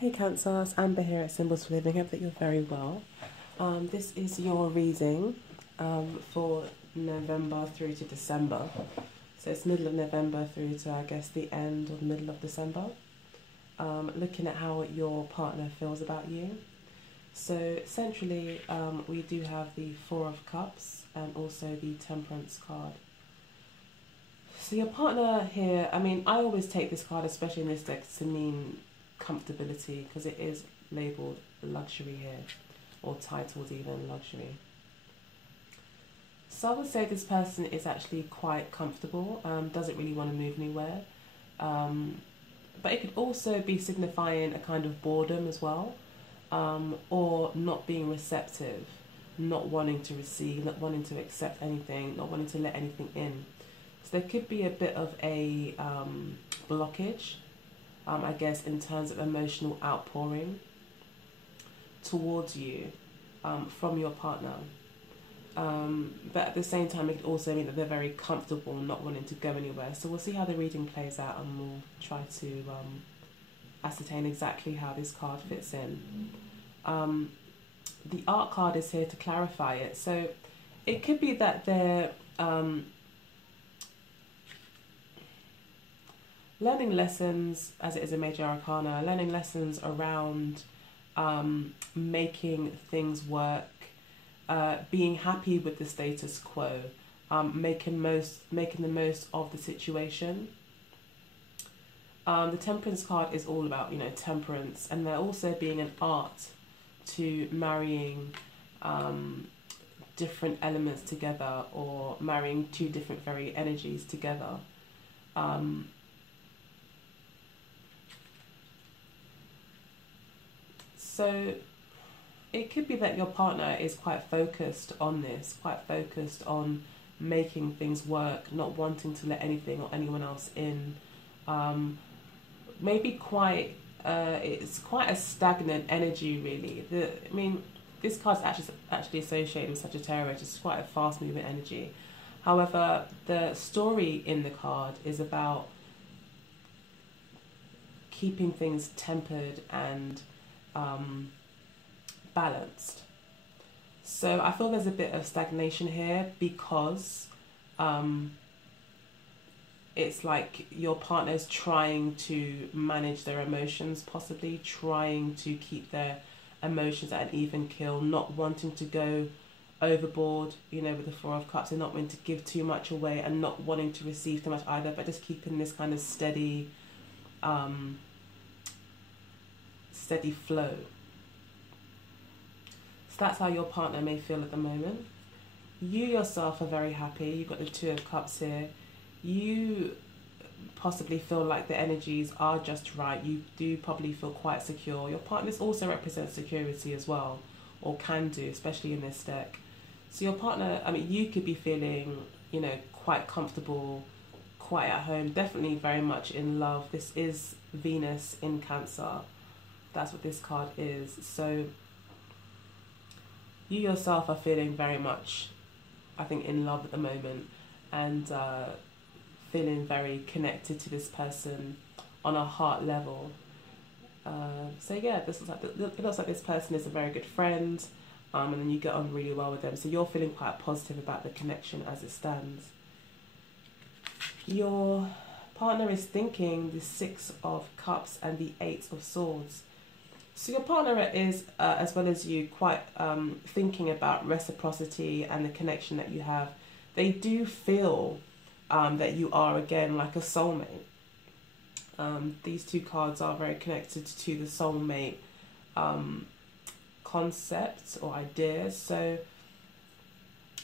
Hey Cancer, it's Amber here at Symbols for Living. Hope that you're very well. This is your reading for November through to December. So it's middle of November through to, I guess, the end or the middle of December. Looking at how your partner feels about you. So centrally, we do have the Four of Cups and also the Temperance card. So your partner here, I mean, I always take this card, especially in this deck, to mean comfortability, because it is labeled luxury here, or titled even luxury. So I would say this person is actually quite comfortable, doesn't really want to move anywhere. But it could also be signifying a kind of boredom as well, or not being receptive, not wanting to receive, not wanting to accept anything, not wanting to let anything in. So there could be a bit of a blockage, I guess, in terms of emotional outpouring towards you from your partner. But at the same time, it could also mean that they're very comfortable not wanting to go anywhere. So we'll see how the reading plays out, and we'll try to ascertain exactly how this card fits in. The art card is here to clarify it. So it could be that they're learning lessons, as it is a major arcana, learning lessons around making things work, being happy with the status quo, making the most of the situation. The Temperance card is all about, temperance, and there also being an art to marrying different elements together, or marrying two different very energies together. So it could be that your partner is quite focused on this, quite focused on making things work, not wanting to let anything or anyone else in. Maybe it's quite a stagnant energy, really. This card's actually associated with Sagittarius. It's quite a fast moving energy. However, the story in the card is about keeping things tempered and balanced. So I feel there's a bit of stagnation here, because it's like your partner's trying to manage their emotions, possibly trying to keep their emotions at an even keel, not wanting to go overboard, with the Four of Cups, and not wanting to give too much away and not wanting to receive too much either, but just keeping this kind of steady flow. So that's how your partner may feel at the moment. You yourself are very happy. You've got the Two of Cups here. You possibly feel like the energies are just right. You do probably feel quite secure. Your partner also represents security as well, or can do, especially in this deck. So your partner, you could be feeling, quite comfortable, quite at home, definitely very much in love. This is Venus in Cancer. That's what this card is. So you yourself are feeling very much, I think, in love at the moment, and feeling very connected to this person on a heart level. So yeah, it looks like this person is a very good friend, and then you get on really well with them. So you're feeling quite positive about the connection as it stands. Your partner is thinking the Six of Cups and the Eight of Swords. So your partner is, as well as you, quite thinking about reciprocity and the connection that you have. They do feel that you are, again, like a soulmate. These two cards are very connected to the soulmate concept or ideas. So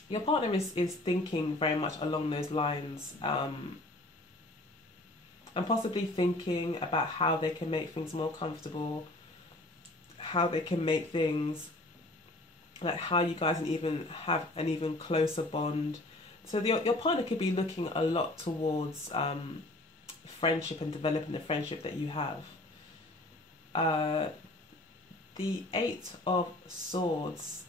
your partner is thinking very much along those lines, and possibly thinking about how they can make things more comfortable, how they can make things, like how you guys can even have an even closer bond. So your partner could be looking a lot towards friendship and developing the friendship that you have. The Eight of Swords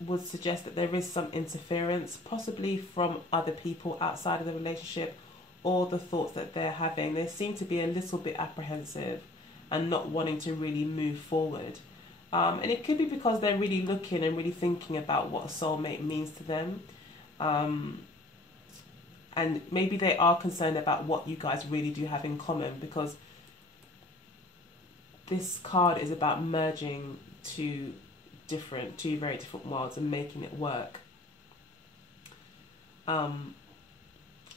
would suggest that there is some interference, possibly from other people outside of the relationship, or the thoughts that they're having. They seem to be a little bit apprehensive and not wanting to really move forward. And it could be because they're really looking and really thinking about what a soulmate means to them. And maybe they are concerned about what you guys really do have in common, because this card is about merging two very different worlds and making it work.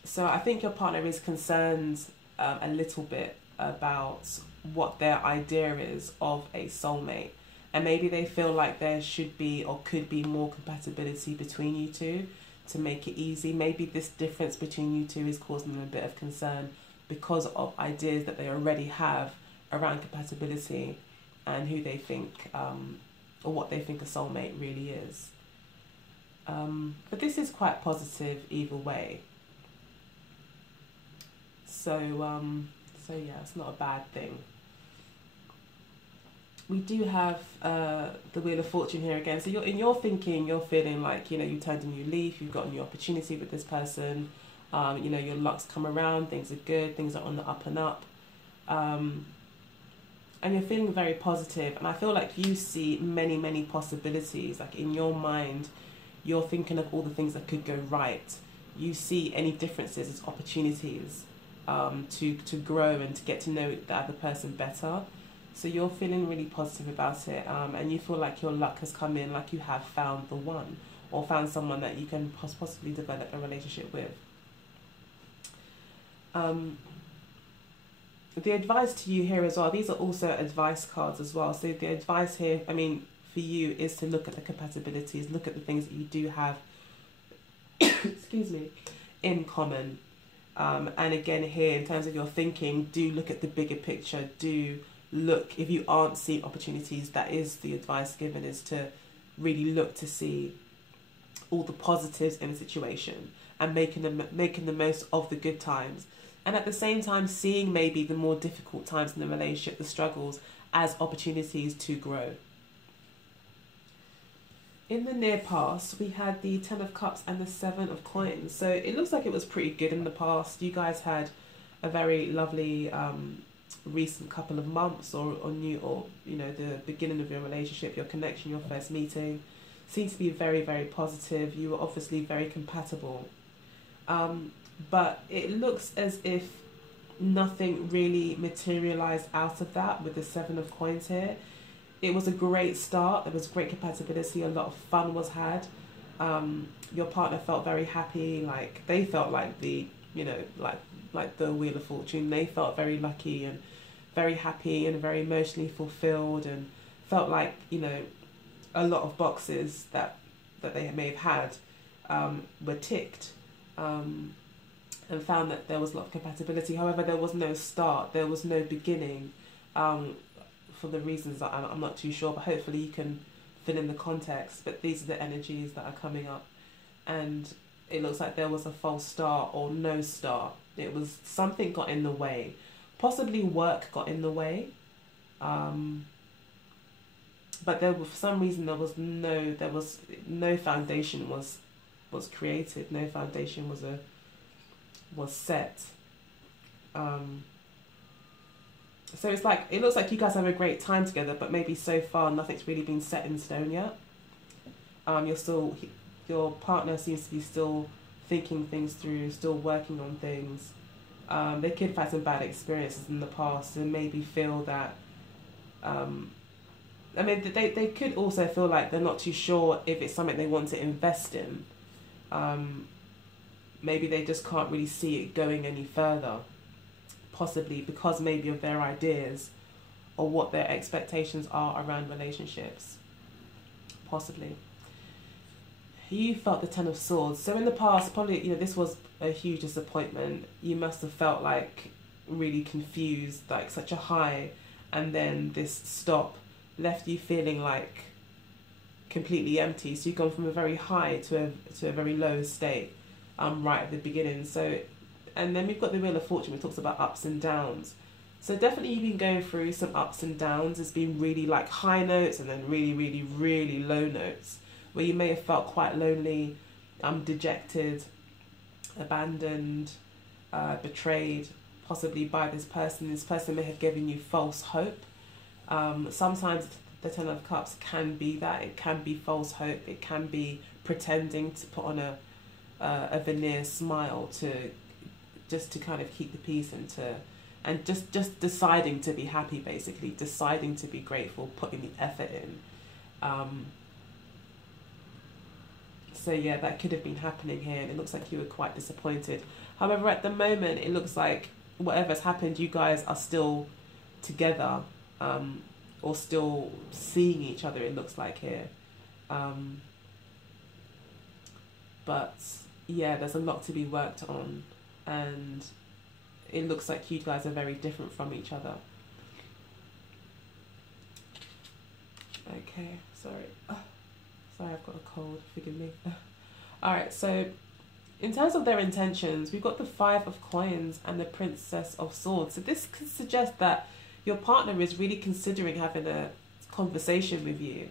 So I think your partner is concerned a little bit about what their idea is of a soulmate. And maybe they feel like there should be or could be more compatibility between you two to make it easy. Maybe this difference between you two is causing them a bit of concern because of ideas that they already have around compatibility and who they think, or what they think a soulmate really is. But this is quite positive either way. So yeah, it's not a bad thing. We do have the Wheel of Fortune here again. So in your thinking, you're feeling like, you know, you turned a new leaf, you've got a new opportunity with this person. You know, your luck's come around, things are good, things are on the up and up. And you're feeling very positive. And I feel like you see many, many possibilities. Like in your mind, you're thinking of all the things that could go right. You see any differences as opportunities to grow and to get to know the other person better. So you're feeling really positive about it, and you feel like your luck has come in, like you have found the one, or found someone that you can possibly develop a relationship with. The advice to you here as well, these are also advice cards as well. So the advice here, I mean, for you is to look at the compatibilities, look at the things that you do have, excuse me, in common. And again here, in terms of your thinking, do look at the bigger picture, do look, if you aren't seeing opportunities, that is the advice given, is to really look to see all the positives in the situation and making the most of the good times, and at the same time seeing maybe the more difficult times in the relationship, the struggles, as opportunities to grow. In the near past, we had the 10 of Cups and the 7 of Coins. So it looks like it was pretty good in the past. You guys had a very lovely recent couple of months, or you know, the beginning of your relationship, your connection, your first meeting seemed to be very, very positive. You were obviously very compatible, but it looks as if nothing really materialized out of that with the 7 of Coins here. It was a great start, there was great compatibility, a lot of fun was had. Your partner felt very happy, like they felt like the, you know, like the Wheel of Fortune, they felt very lucky and very happy and very emotionally fulfilled, and felt like, you know, a lot of boxes that they may have had were ticked, and found that there was a lot of compatibility. However, there was no start, there was no beginning, for the reasons that I'm not too sure, but hopefully you can fill in the context. But these are the energies that are coming up, and it looks like there was a false start or no start. It was something got in the way, possibly work got in the way, but there for some reason there was no foundation was created, no foundation was set. So it's like, it looks like you guys have a great time together, but maybe so far nothing's really been set in stone yet. Your partner seems to be still thinking things through, still working on things. They could have had some bad experiences in the past and maybe feel that, I mean, they could also feel like they're not too sure if it's something they want to invest in. Maybe they just can't really see it going any further, possibly because maybe of their ideas or what their expectations are around relationships, possibly. You felt the 10 of Swords. So in the past, probably, you know, this was a huge disappointment. You must have felt like really confused, like such a high, and then this stop left you feeling like completely empty. So you've gone from a very high to a very low state, right at the beginning. So, and then we've got the Wheel of Fortune, which talks about ups and downs. So definitely you've been going through some ups and downs. It's been really like high notes and then really, really, really low notes, where you may have felt quite lonely, dejected, abandoned, betrayed, possibly by this person. This person may have given you false hope. Sometimes the Ten of Cups can be that. It can be false hope. It can be pretending to put on a veneer smile to kind of keep the peace and just deciding to be happy, basically deciding to be grateful, putting the effort in. So yeah, that could have been happening here, and it looks like you were quite disappointed. However, at the moment, it looks like whatever's happened, you guys are still together, or still seeing each other, it looks like here. But yeah, there's a lot to be worked on, and it looks like you guys are very different from each other. Okay, sorry. Sorry, I've got a cold, forgive me. Alright, so in terms of their intentions, we've got the Five of Coins and the Princess of Swords. So this could suggest that your partner is really considering having a conversation with you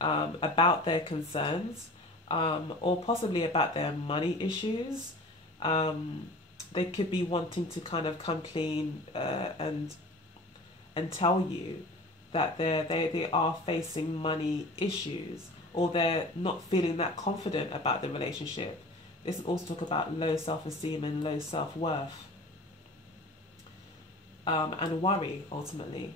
about their concerns, or possibly about their money issues. They could be wanting to kind of come clean and tell you that they are facing money issues, or they're not feeling that confident about the relationship. This also talk about low self-esteem and low self-worth, and worry, ultimately.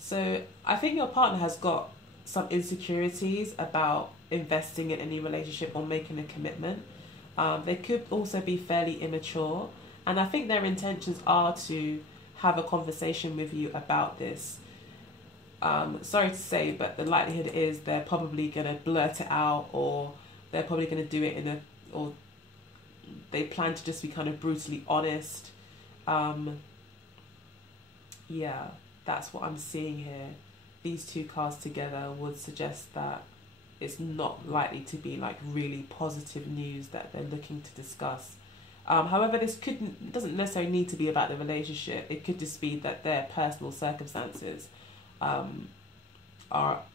So I think your partner has got some insecurities about investing in any relationship or making a commitment. They could also be fairly immature, and I think their intentions are to have a conversation with you about this. Sorry to say, but the likelihood is they're probably going to blurt it out, or they're probably going to do it or they plan to just be kind of brutally honest. Yeah, that's what I'm seeing here. These two cards together would suggest that it's not likely to be like really positive news that they're looking to discuss. However, this doesn't necessarily need to be about the relationship. It could just be that their personal circumstances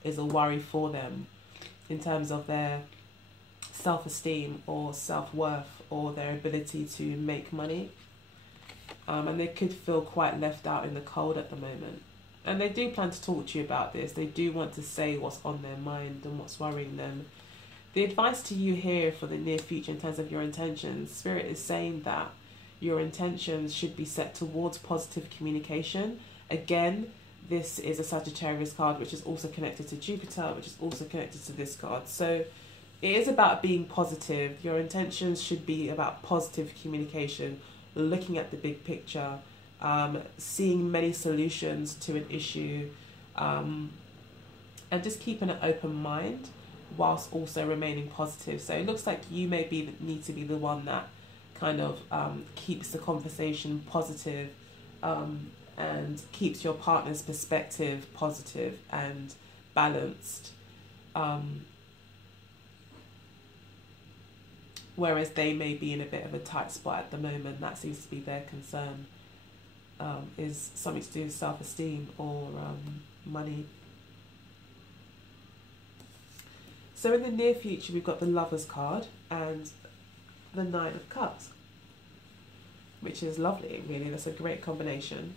is a worry for them in terms of their self-esteem or self-worth or their ability to make money. And they could feel quite left out in the cold at the moment. And they do plan to talk to you about this. They do want to say what's on their mind and what's worrying them. The advice to you here for the near future in terms of your intentions, Spirit is saying that your intentions should be set towards positive communication. Again, this is a Sagittarius card, which is also connected to Jupiter, which is also connected to this card. So it is about being positive. Your intentions should be about positive communication, looking at the big picture, seeing many solutions to an issue, and just keeping an open mind whilst also remaining positive. So it looks like you need to be the one that kind of keeps the conversation positive, and keeps your partner's perspective positive and balanced, whereas they may be in a bit of a tight spot at the moment. That seems to be their concern, is something to do with self-esteem or money. So in the near future, we've got the Lovers card and the Nine of Cups, which is lovely, really. That's a great combination.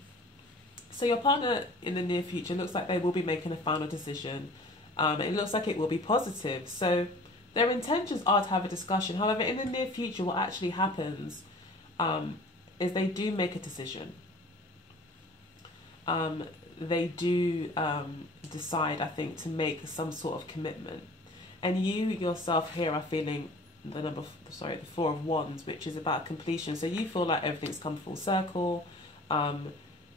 So your partner in the near future looks like they will be making a final decision. It looks like it will be positive. So their intentions are to have a discussion. However, in the near future, what actually happens is they do make a decision. They do decide, I think, to make some sort of commitment. And you yourself here are feeling the Four of Wands, which is about completion. So you feel like everything's come full circle.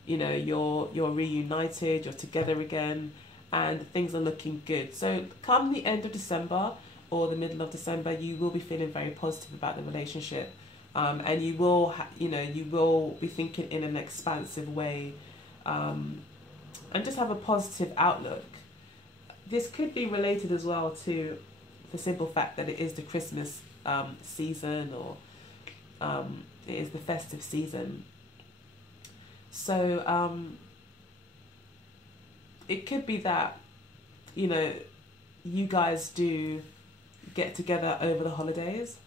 You know, you're reunited, you're together again, and things are looking good. So come the end of December or the middle of December, you will be feeling very positive about the relationship, and you will you will be thinking in an expansive way, and just have a positive outlook. This could be related as well to the simple fact that it is the Christmas season, or it is the festive season. So it could be that, you guys do get together over the holidays,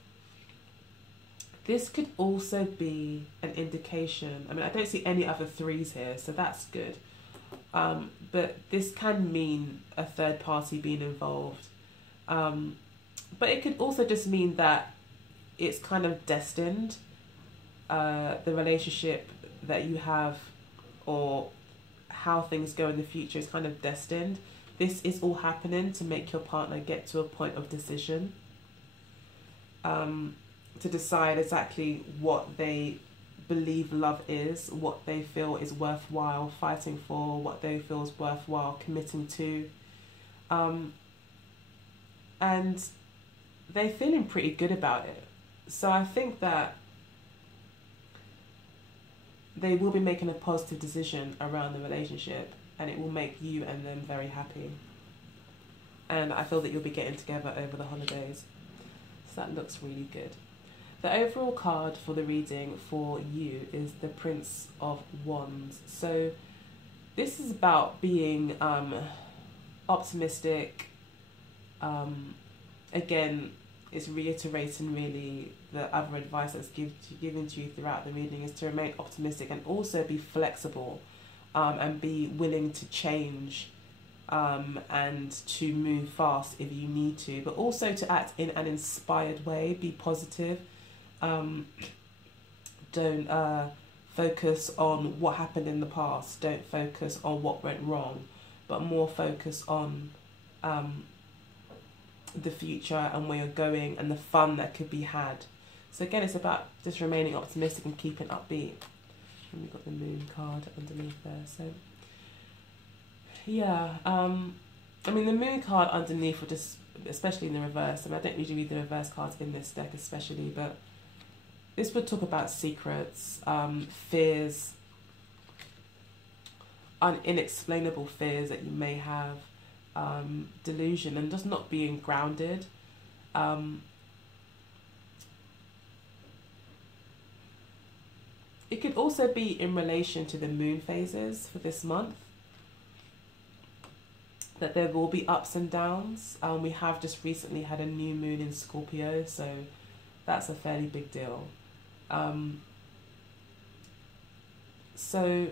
This could also be an indication. I mean, I don't see any other threes here, so that's good. But this can mean a third party being involved. But it could also just mean that it's kind of destined. The relationship that you have, or how things go in the future, is kind of destined. This is all happening to make your partner get to a point of decision, to decide exactly what they believe love is, what they feel is worthwhile fighting for, what they feel is worthwhile committing to. And they're feeling pretty good about it. So I think that they will be making a positive decision around the relationship, and it will make you and them very happy. And I feel that you'll be getting together over the holidays. So that looks really good. The overall card for the reading for you is the Prince of Wands. So this is about being optimistic. Again, it's reiterating really the other advice that's given to you throughout the reading, is to remain optimistic and also be flexible, and be willing to change, and to move fast if you need to, but also to act in an inspired way. Be positive. Don't focus on what happened in the past. Don't focus on what went wrong, but more focus on the future and where you're going and the fun that could be had. So again, it's about just remaining optimistic and keeping upbeat. And we've got the Moon card underneath there. So yeah, I mean, the Moon card underneath will just, especially in the reverse, I mean, I don't usually read the reverse cards in this deck especially, but this would talk about secrets, fears, unexplainable fears that you may have, delusion, and just not being grounded. It could also be in relation to the moon phases for this month, that there will be ups and downs. We have just recently had a new moon in Scorpio, so that's a fairly big deal. So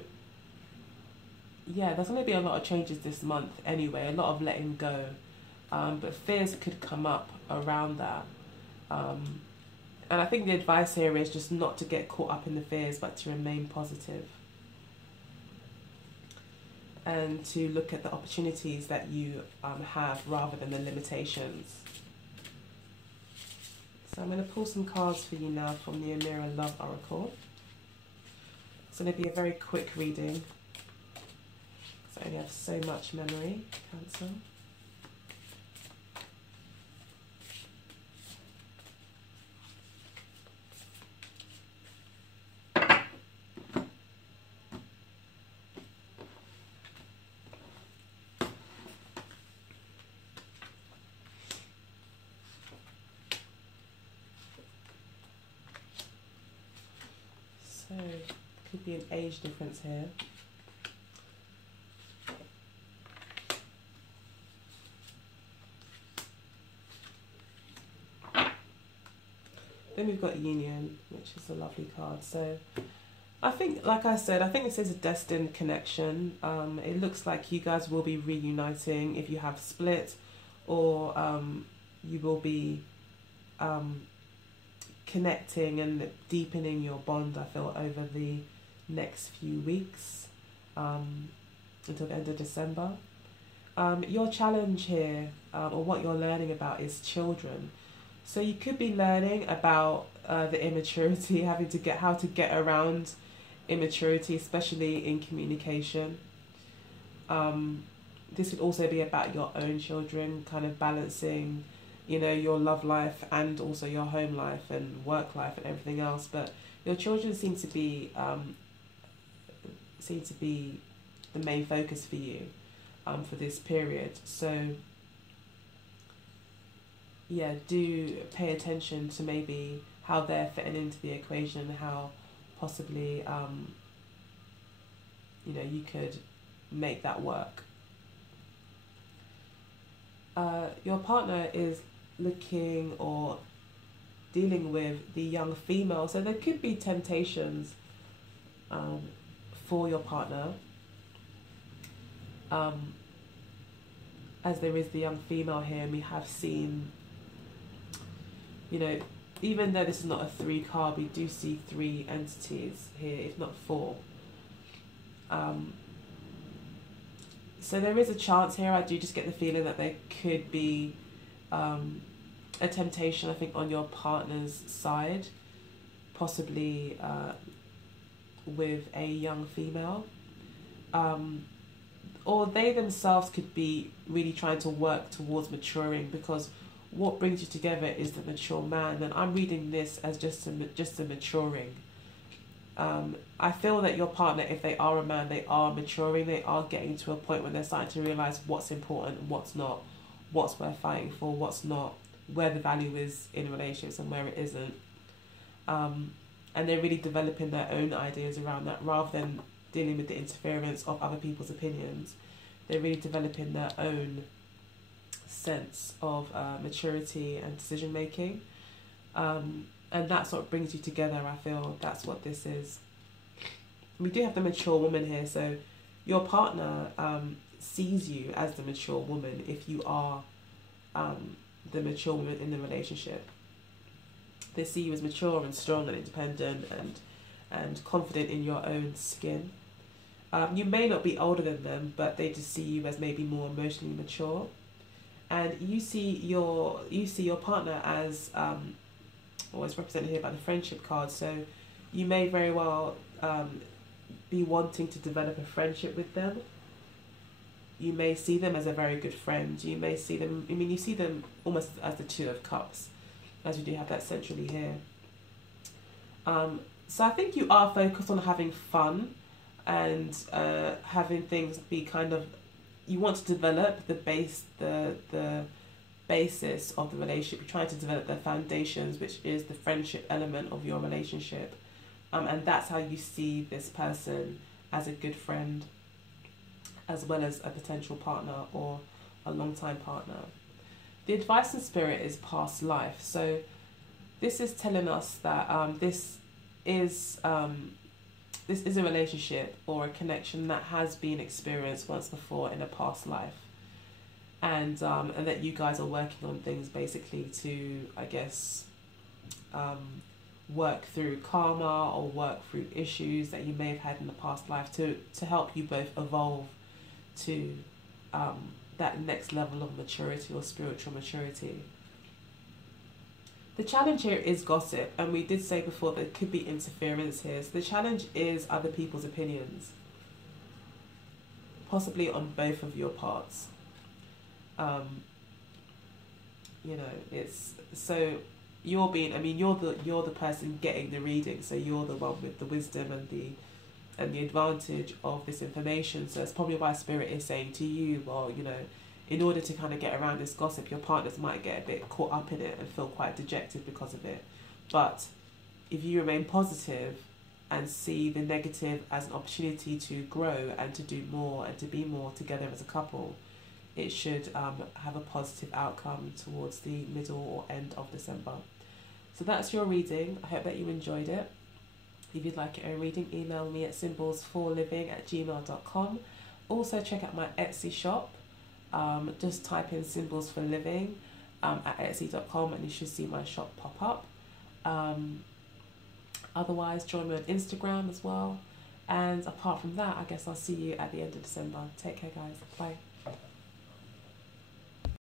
yeah, there's going to be a lot of changes this month anyway, a lot of letting go, but fears could come up around that. And I think the advice here is just not to get caught up in the fears, but to remain positive and to look at the opportunities that you have rather than the limitations. So I'm going to pull some cards for you now from the Amira Love Oracle. It's going to be a very quick reading, because I only have so much memory. Cancer. So, could be an age difference here. Then we've got Union, which is a lovely card. So, I think, like I said, I think this is a destined connection. It looks like you guys will be reuniting if you have split, or you will be connecting and deepening your bond, I feel, over the next few weeks, until the end of December. Your challenge here, or what you're learning about, is children. So you could be learning about the immaturity, how to get around immaturity, especially in communication. This would also be about your own children, kind of balancing, you know, your love life and also your home life and work life and everything else. But your children seem to be the main focus for you for this period. So yeah, do pay attention to maybe how they're fitting into the equation, how possibly you know, you could make that work. Your partner is looking, or dealing with the young female. So there could be temptations for your partner, as there is the young female here, and we have seen, you know, even though this is not a 3 card, we do see 3 entities here, if not 4. So there is a chance here. I do just get the feeling that there could be a temptation, I think, on your partner's side, possibly with a young female. Or they themselves could be really trying to work towards maturing, because what brings you together is the mature man, and I'm reading this as just a maturing. I feel that your partner, if they are a man, they are maturing. They are getting to a point where they're starting to realise what's important and what's not, what's worth fighting for, what's not, where the value is in relationships and where it isn't. And they're really developing their own ideas around that, rather than dealing with the interference of other people's opinions. They're really developing their own sense of maturity and decision making. And that's what brings you together, I feel. That's what this is. We do have the mature woman here, so your partner sees you as the mature woman if you are the mature woman in the relationship. They see you as mature and strong and independent and confident in your own skin. You may not be older than them, but they just see you as maybe more emotionally mature. And you see your partner as always represented here by the friendship card. So you may very well be wanting to develop a friendship with them. You may see them as a very good friend. You may see them, I mean, you see them almost as the 2 of Cups, as we do have that centrally here. So I think you are focused on having fun and having things be kind of, you want to develop the basis of the relationship. You're trying to develop the foundations, which is the friendship element of your relationship. And that's how you see this person, as a good friend, as well as a potential partner or a long-time partner. The advice in spirit is past life. So this is telling us that this is a relationship or a connection that has been experienced once before in a past life. And that you guys are working on things basically to, I guess, work through karma or work through issues that you may have had in the past life to help you both evolve to that next level of maturity or spiritual maturity. The challenge here is gossip, and we did say before there could be interference here. So the challenge is other people's opinions, possibly on both of your parts. You know, it's so you're being, I mean, you're the person getting the reading, so you're the one with the wisdom and the advantage of this information. So it's probably why Spirit is saying to you, well, you know, in order to kind of get around this gossip, your partners might get a bit caught up in it and feel quite dejected because of it. But if you remain positive and see the negative as an opportunity to grow and to do more and to be more together as a couple, it should have a positive outcome towards the middle or end of December. So that's your reading. I hope that you enjoyed it. If you'd like your own reading, email me at symbolsforliving@gmail.com. Also check out my Etsy shop. Just type in Symbols for Living at etsy.com and you should see my shop pop up. Otherwise, join me on Instagram as well. And apart from that, I guess I'll see you at the end of December. Take care, guys. Bye.